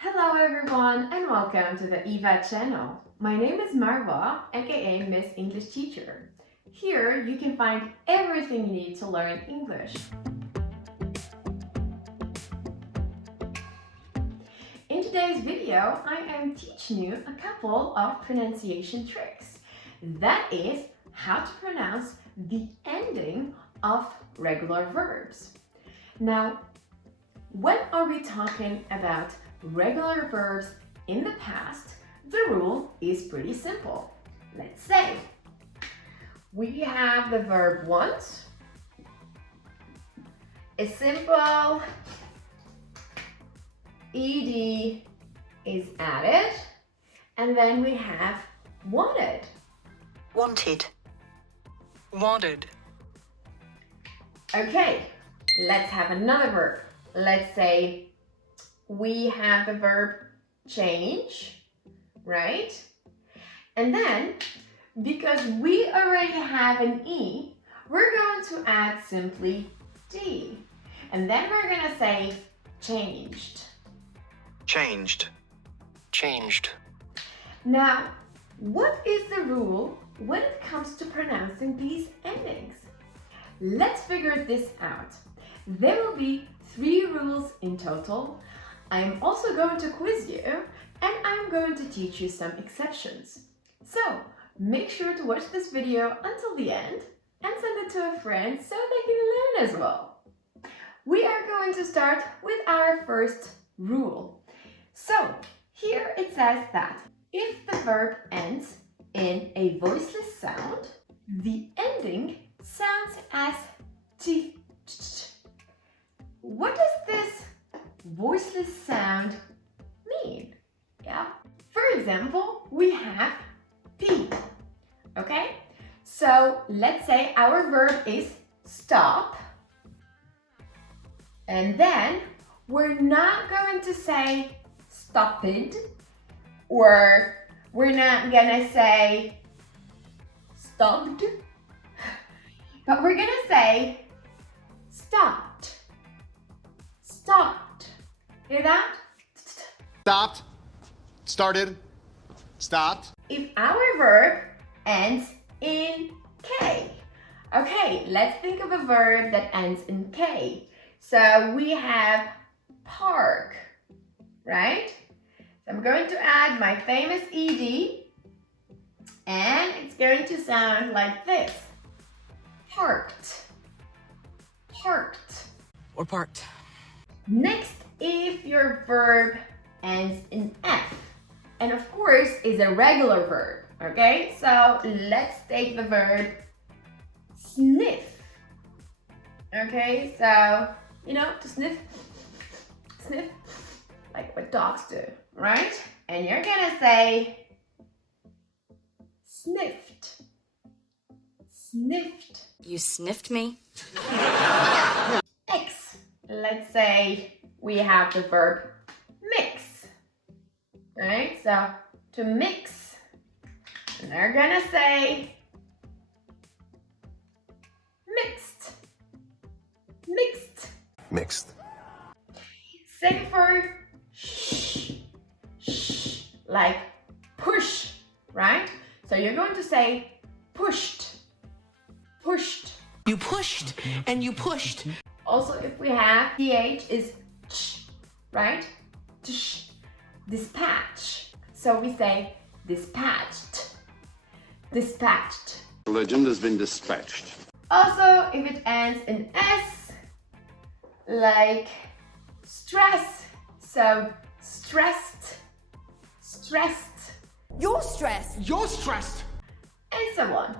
Hello everyone and welcome to the EVA channel. My name is Marwa, aka Miss English Teacher. Here you can find everything you need to learn English. In today's video, I am teaching you a couple of pronunciation tricks. That is how to pronounce the ending of regular verbs. Now, when are we talking about regular verbs in the past? The rule is pretty simple. Let's say we have the verb want. A simple ed is added, and then we have wanted. Wanted. Wanted. Okay, let's have another verb. Let's say we have the verb change, right? And then, because we already have an E, we're going to add simply D. And then we're going to say changed. Changed. Changed. Now, what is the rule when it comes to pronouncing these endings? Let's figure this out. There will be 3 rules in total. I'm also going to quiz you, and I'm going to teach you some exceptions. So, make sure to watch this video until the end and send it to a friend so they can learn as well. We are going to start with our first rule. So, here it says that if the verb ends in a voiceless sound, the ending sounds as t. What does this voiceless sound mean? Yeah. For example, we have P. Okay? So let's say our verb is stop. And then we're not going to say stopped, or we're not gonna say stopped, but we're gonna say stopped. Stopped. Hear that? Stopped, started, stopped. If our verb ends in K. Okay, let's think of a verb that ends in K. So we have park, right? So I'm going to add my famous ed, and it's going to sound like this. Parked. Parked. Or parked. Next, if your verb ends in F, and of course is a regular verb, okay? So let's take the verb sniff. Okay, so, you know, to sniff, like what dogs do, right? And you're gonna say sniffed. Sniffed. You sniffed me? X. Let's say we have the verb mix, right? So to mix, and they're gonna say mixed, mixed. Mixed. Same for shh, shh, like push, right? So you're going to say pushed, pushed. You pushed and you pushed. Also, if we have th is ch, right? Tsh, dispatch. So we say dispatched, dispatched. The legend has been dispatched. Also, if it ends in s, like stress. So stressed, stressed, You're stressed. You're stressed. and so on.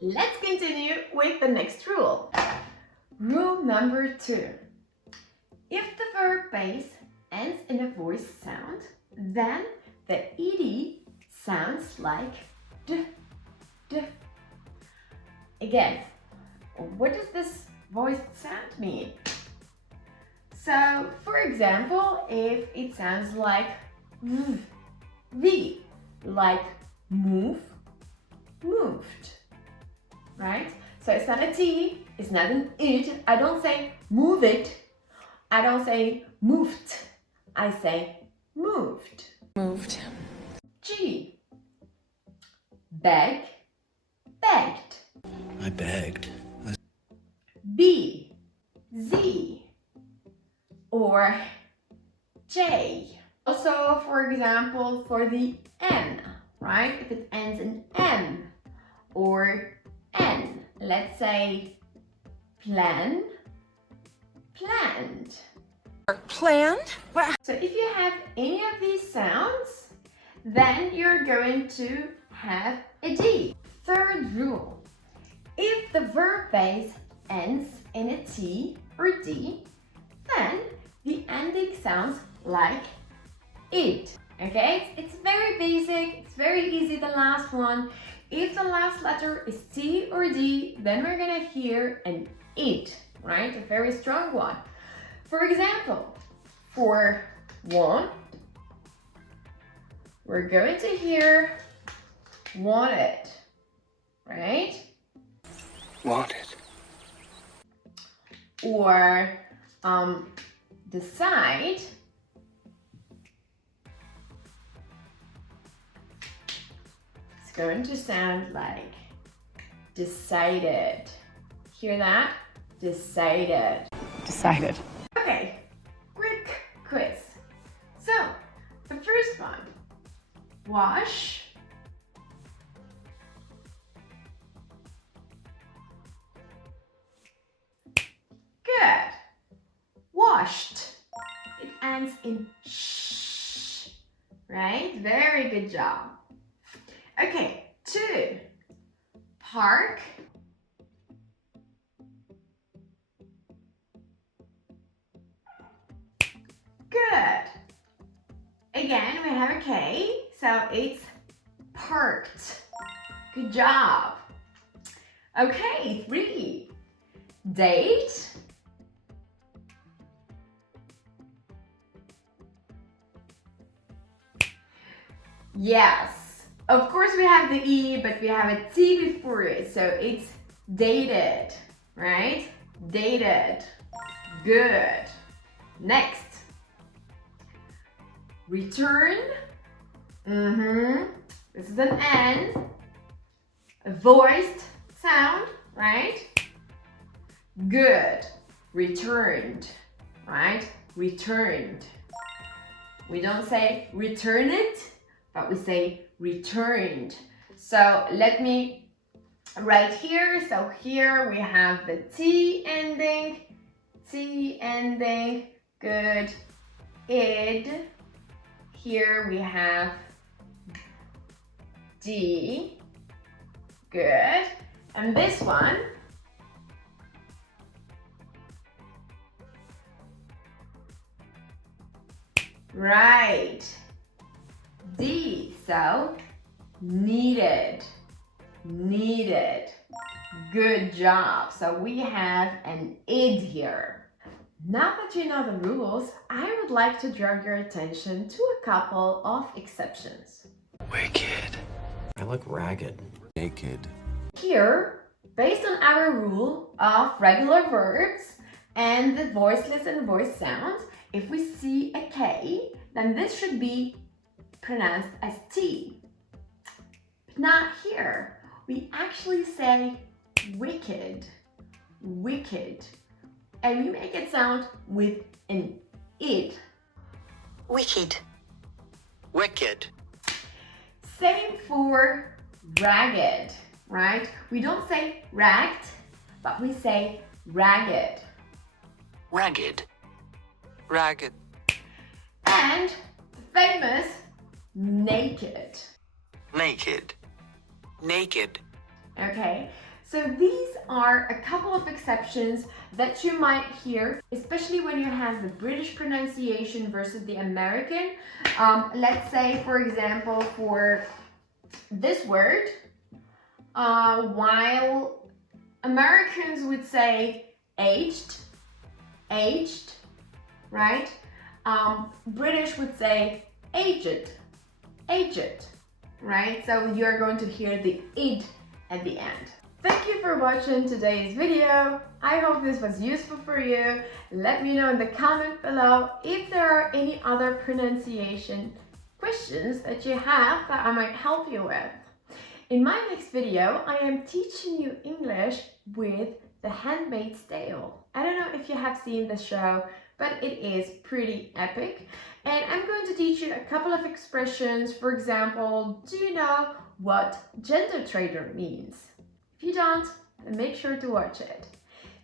Let's continue with the next rule. Rule number 2. If the verb base ends in a voice sound, then the ed sounds like d, d. Again, what does this voiced sound mean? So, for example, if it sounds like v, like move, moved, right? So it's not a T, it's not an it. I don't say move it. I don't say moved. I say moved. Moved. G. Beg, begged. I begged. B. Z. Or J. Also, for example, for the N, right? If it ends in M or N, let's say plan, planned. Planned? So if you have any of these sounds, then you're going to have a D. Third rule. If the verb base ends in a T or D, then the ending sounds like it. Okay? It's very basic, it's very easy, the last one. If the last letter is T or D, then we're gonna hear an it, right? A very strong one. For example, for want, we're going to hear wanted, right? Wanted. Or decide, it's going to sound like decided. Hear that? Decided. Decided. Okay, quick quiz. So, the first one, wash, good. Washed. It ends in sh, right? Very good job. Okay, 2. Park. Good. Again, we have a K, so it's parked. Good job. Okay, 3. Date. Yes, of course we have the E, but we have a T before it, so it's dated, right? Dated. Good. Next. Return. This is an N. A voiced sound, right? Good. Returned, right? Returned. We don't say return it, but we say returned. So let me write here. So here we have the T ending. Good. Id. Here we have D. Good. And this one, right, D. So needed. Good job. So we have an id here. Now that you know the rules, I would like to draw your attention to a couple of exceptions. Wicked. I like ragged. Naked. Here, based on our rule of regular verbs and the voiceless and voiced sounds, if we see a K, then this should be pronounced as T. But not here. We actually say wicked. And we make it sound with an id. Wicked. Wicked. Same for ragged, right? We don't say ragged, but we say ragged. Ragged. Ragged. And the famous naked. Naked. Naked. Okay, so these are a couple of exceptions that you might hear, especially when you have the British pronunciation versus the American. Let's say, for example, for this word, while Americans would say aged, right? British would say aged, right? So you're going to hear the id at the end. Thank you for watching today's video. I hope this was useful for you. Let me know in the comment below if there are any other pronunciation questions that you have that I might help you with. In my next video, I am teaching you English with The Handmaid's Tale. I don't know if you have seen the show, but it is pretty epic. And I'm going to teach you a couple of expressions. For example, do you know what gender traitor means? If you don't, then make sure to watch it.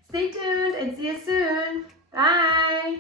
Stay tuned and see you soon. Bye!